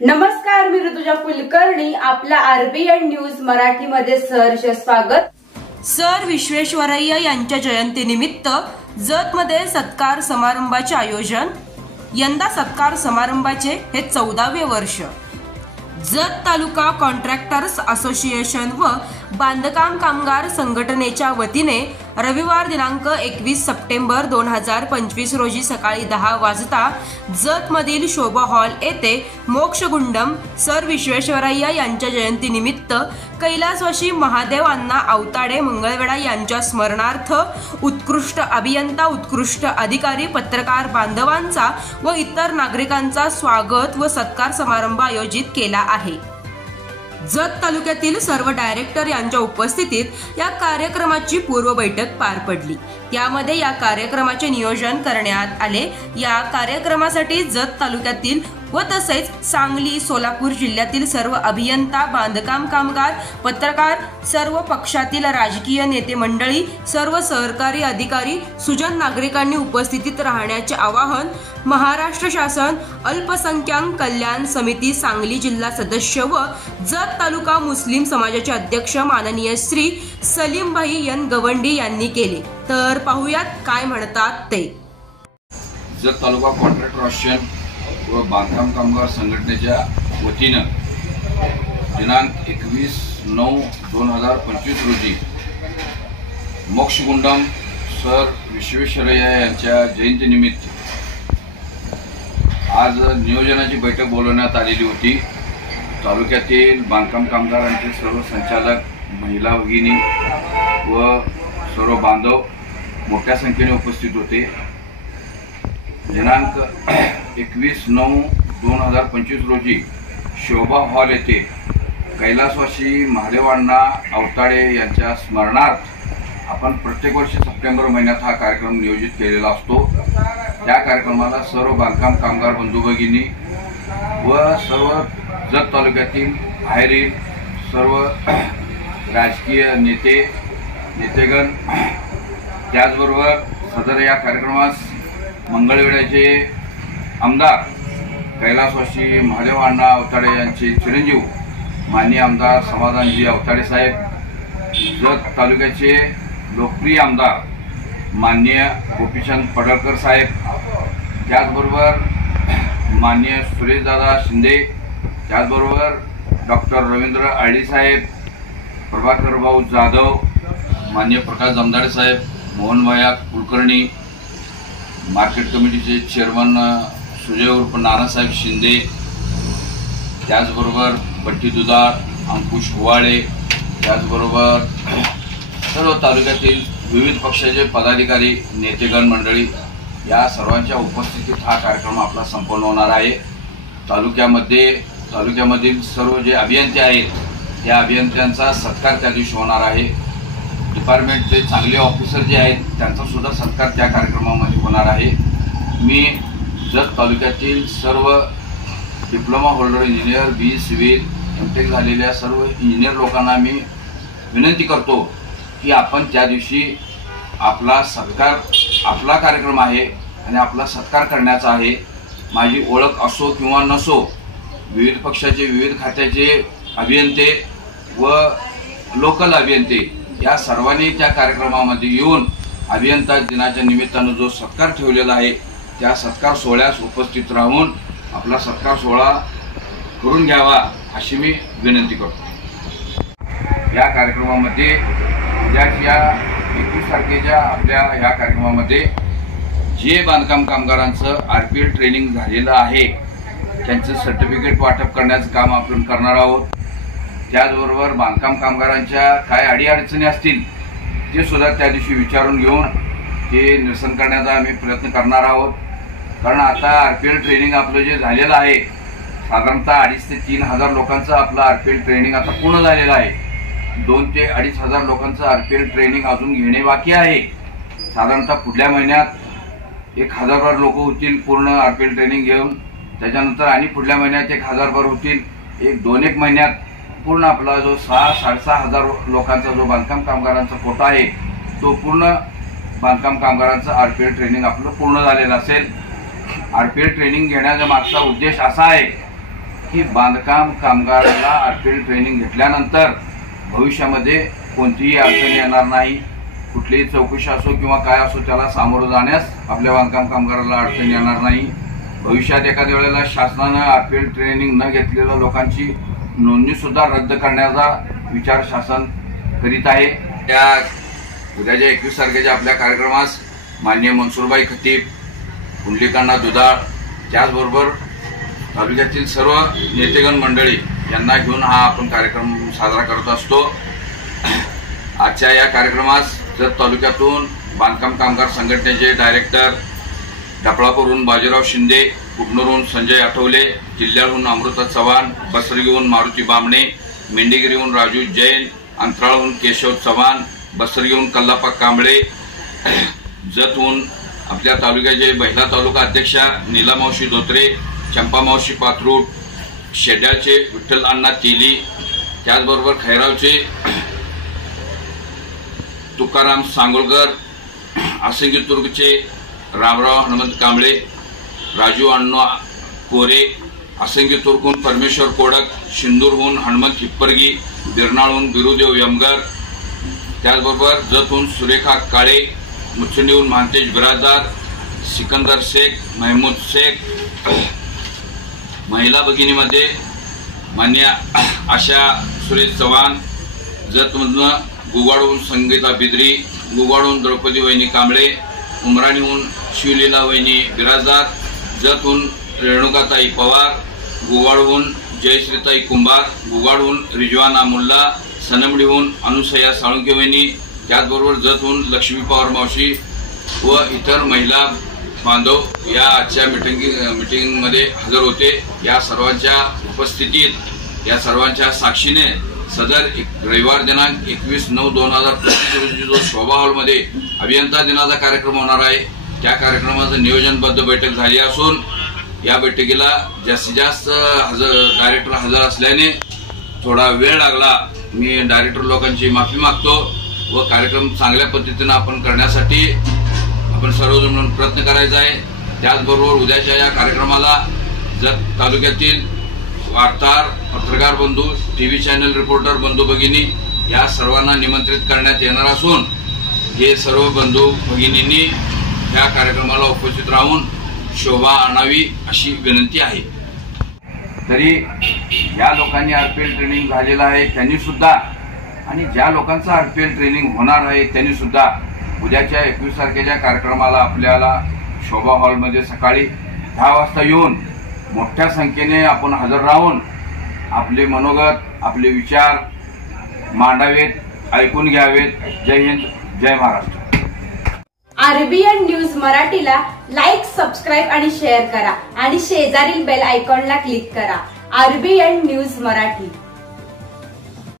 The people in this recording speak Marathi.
नमस्कार, मी ऋतुजा कुलकर्णी. आपला आरबीएन न्यूज मराठीमध्ये सहर्ष स्वागत. सर विश्वेश्वरय्या यांच्या जयंतीनिमित्त जतमध्ये सत्कार समारंभाचे आयोजन. यंदा सत्कार समारंभाचे हे 14वे वर्ष. जत तालुका कॉन्ट्रॅक्टर्स असोसिएशन व बांधकाम कामगार संघटनेच्या वतीने रविवार दिनांक 21 सप्टेंबर 2025 रोजी सकाळी 10 वाजता जतमधील शोभा हॉल येथे मोक्षगुंडम सर विश्वेश्वरय्या यांच्या जयंतीनिमित्त कैलासवासी महादेव अण्णा अवताडे मंगळवेढा यांच्या स्मरणार्थ उत्कृष्ट अभियंता, उत्कृष्ट अधिकारी, पत्रकार बांधवांचा व इतर नागरिकांचा स्वागत व सत्कार समारंभ आयोजित केला आहे. जत तालुक्यातील सर्व डायरेक्टर यांच्या उपस्थितीत या कार्यक्रमाची पूर्व बैठक पार पडली. त्यामध्ये या कार्यक्रमाचे नियोजन करण्यात आले. या कार्यक्रमासाठी जत तालुक्यातील व तसेच सांगली, सोलापूर जिल्ह्यातील सर्व अभियंता, बांधकाम कामगार, पत्रकार, सर्व पक्षातील राजकीय नेते मंडळी, सर्व सरकारी अधिकारी, सुजन नागरिकांनी उपस्थितीत राहण्याचे आवाहन महाराष्ट्र शासन अल्पसंख्याक कल्याण समिती सांगली जिल्हा सदस्य व जत तालुका मुस्लिम समाजाचे अध्यक्ष माननीय श्री सलीमभाई एन गवंडी यांनी केले. तर पाहुयात काय म्हणतात ते. जत तालुका कॉन्ट्रॅक्टर असोसिएशन व बांधकाम कामगार संघटनेच्या वतीनं दिनांक 21/9/2025 रोजी मोक्षगुंडम सर विश्वेश्वरय्या यांच्या जयंतीनिमित्त आज नियोजनाची बैठक बोलवण्यात आलेली होती. तालुक्यातील बांधकाम कामगारांचे सर्व संचालक, महिला भगिनी व सर्व बांधव मोठ्या संख्येने उपस्थित होते. दिनांक 21/9/2025 रोजी शोभा हॉल येथे कैलासवासी महादेव अण्णा अवताडे यांच्या स्मरणार्थ आपण प्रत्येक वर्षी सप्टेंबर महिन्यात हा कार्यक्रम नियोजित केलेला असतो. त्या कार्यक्रमाला सर्व बांधकाम कामगार बंधू भगिनी व सर्व जत तालुक्यातील बाहेरील सर्व राजकीय नेतेगण, त्याचबरोबर सदर या कार्यक्रमास मंगळवेढ्याचे आमदार कैलासवासी महादेव अण्णा अवताडे यांचे चिरंजीव माननीय आमदार समाधानजी अवताडे साहेब, जत तालुक्याचे लोकप्रिय आमदार माननीय गोपीचंद पडळकर साहेब, त्याचबरोबर माननीय सुरेशदादा शिंदे, त्याचबरोबर डॉक्टर रवींद्र आळी साहेब, प्रभाकर भाऊ जाधव, माननीय प्रकाश जमदाडे साहेब, मोहनभाया कुलकर्णी, मार्केट कमिटीचे चेअरमन सुजय उर्फ नानासाहेब शिंदे, त्याचबरोबर बट्टी दुधार, अंकुश हुवाळे, त्याचबरोबर सर्व तालुक्यातील विविध पक्षाचे पदाधिकारी, नेतेगण मंडळी या सर्वांच्या उपस्थितीत हा कार्यक्रम आपला संपन्न होणार आहे. तालुक्यामधील सर्व जे अभियंते आहेत त्या अभियंत्यांचा सत्कार त्या दिवशी होणार आहे. डिपार्टमेंटचे चांगले ऑफिसर जे आहेत त्यांचा सुद्धा सत्कार त्या कार्यक्रमामध्ये होणार आहे. मी जत तालुक्यातील सर्व डिप्लोमा होल्डर इंजिनियर, बी सिव्हिल, एमटेक झालेल्या सर्व इंजिनियर लोकांना मी विनंती करतो की आपण त्या दिवशी आपला कार्यक्रम आहे आणि आपला सत्कार करण्याचा आहे. माझी ओळख असो किंवा नसो, विविध पक्षाचे, विविध खात्याचे अभियंते व लोकल अभियंते या सर्वांनी त्या कार्यक्रमामध्ये येऊन अभियंता दिनाच्या निमित्तानं जो सत्कार ठेवलेला आहे त्या सत्कार सोहळ्यास उपस्थित राहून आपला सत्कार सोहळा करून घ्यावा अशी मी विनंती करतो. या कार्यक्रमामध्ये उद्याच्या 21 तारखेच्या आपल्या या कार्यक्रमामध्ये जे बांधकाम कामगारांचं RPL ट्रेनिंग झालेलं आहे त्यांचं सर्टिफिकेट वाटप करण्याचं काम आपण करणार आहोत. त्याचबरोबर बांधकाम कामगारांच्या काय अडीअडचणी असतील ते सुद्धा त्या दिवशी विचारून घेऊन ते निरसन करण्याचा आम्ही प्रयत्न करणार आहोत. कारण आता RPL ट्रेनिंग आपलं जे झालेलं आहे साधारणतः 2,500 ते 3,000 लोकांचं आपलं RPL ट्रेनिंग आता पूर्ण झालेलं आहे. 2,000 ते 2,500 लोकांचं RPL ट्रेनिंग अजून घेणे बाकी आहे. साधारणतः पुढल्या महिन्यात 1,000 लोक होतील पूर्ण RPL ट्रेनिंग घेऊन. त्याच्यानंतर आणि पुढल्या महिन्यात 1,000 होतील. 2-1 महिन्यात पूर्ण आपला जो 6,000-6,500 लोकांचा जो बांधकाम कामगारांचा कोटा आहे तो पूर्ण बांधकाम कामगारांचं RPL ट्रेनिंग आपलं पूर्ण झालेलं असेल. RPL ट्रेनिंग घेण्याचा मागचा उद्देश असा आहे की बांधकाम कामगाराला आरपीएल ट्रेनिंग घेतल्यानंतर भविष्यामध्ये कोणतीही अडचण येणार नाही, कुठलीही चौकशी असो किंवा काय असो त्याला सामोरं जाण्यास आपल्या बांधकाम कामगाराला अडचण येणार नाही। भविष्यात एखाद्या वेळेला शासनानं आरपीएल ट्रेनिंग न घेतलेल्या लोकांची नोंदणी सुद्धा रद्द करण्याचा विचार शासन करीत आहे। त्या उद्याच्या 21 तारखेच्या आपल्या कार्यक्रमास माननीय मनसूरबाई खतीब, कुंडलिकांना दुधाळ, त्याचबरोबर तालुक्यातील सर्व नेतेगण मंडळी यांना घेऊन हा आपण कार्यक्रम साजरा करत असतो। आजच्या या कार्यक्रमास जत तालुक्यातून बांधकाम कामगार संघटनेचे डायरेक्टर, डफळापूरहून बाजीराव शिंदे, कुडनूरहून संजय आठवले, जिल्ह्याहून अमृता चव्हाण, बसरगीहून मारुती बामणे, मेंढीगिरीहून राजू जैन, अंतराळहून केशव चव्हाण, बसरगीहून कल्लाप्पा कांबळे, जतहून आपल्या तालुक्याचे महिला तालुका अध्यक्षा नीलामावशी धोत्रे, चंपामावशी पात्रूड, शेड्याचे विठ्ठल अण्णा तेली, त्याचबरोबर खैरावचे तुकाराम सांगोलकर, आसंगी तुर्कचे रामराव हनुमंत कांबळे, राजू अण्णा कोरे, आसंगी तुर्कहून परमेश्वर कोडक, शिंदूरहून हनुमंत हिप्परगी, बिरनाळहून बिरुदेव यमगर, त्याचबरोबर जतहून सुरेखा काळे, मुचंडीहून महांतेश बिराजदार, सिकंदर शेख, महमूद शेख, महिला भगिनीमध्ये मान्य आशा सुरेश चव्हाण, जतमधून गुगाडहून संगीता बिद्री, गुगाडहून द्रौपदी वहिनी कांबळे, उमराणीहून शिवलीला वहिनी बिराजदार, जतहून रेणुकाताई पवार, गुगाडहून जयश्रीताई कुंभार, गुगाडहून रिजवाना मुल्ला, सनमडीहून अनुसया साळुंके वहिनी, त्याचबरोबर जतहून लक्ष्मी पवार मावशी व इतर महिला बांधव या आजच्या मीटिंगमध्ये हजर होते। या सर्वांच्या उपस्थितीत, या सर्वांच्या साक्षीने सदर रविवार दिनांक 21/9/2025 रोजी जो शोभा हॉलमध्ये अभियंता दिनाचा कार्यक्रम होणार आहे, त्या कार्यक्रमाचं नियोजनबद्ध बैठक झाली असून या बैठकीला जास्तीत जास्त डायरेक्टर हजर असल्याने थोडा वेळ लागला। मी डायरेक्टर लोकांची माफी मागतो व कार्यक्रम चांगल्या पद्धतीने आपण करण्यासाठी आपण सर्वजण मिळून प्रयत्न करायचा आहे। त्याचबरोबर उद्याच्या या कार्यक्रमाला जत तालुक्यातील वार्ताहर, पत्रकार बंधू, टीव्ही चॅनल रिपोर्टर बंधू भगिनी या सर्वांना निमंत्रित करण्यात येणार असून हे सर्व बंधू भगिनींनी या कार्यक्रमाला उपस्थित राहून शोभा आणावी अशी विनंती आहे। तरी या लोकांनी आरपीएल ट्रेनिंग झालेलं आहे त्यांनी सुद्धा आणि ज्या लोकांचं आरपीएल ट्रेनिंग होणार आहे त्यांनी सुद्धा उद्याच्या 21 तारखेच्या कार्यक्रमाला आपल्याला शोभा हॉलमध्ये सकाळी 10 वाजता येऊन मोठ्या संख्येने आपण हजर राहून आपले मनोगत, आपले विचार मांडावेत, ऐकून घ्यावेत। जय हिंद, जय महाराष्ट्र। आरबीएन न्यूज मराठीला लाईक, सबस्क्राईब आणि शेअर करा आणि शेजारील बेल आयकॉनला क्लिक करा। RBN news Marathi.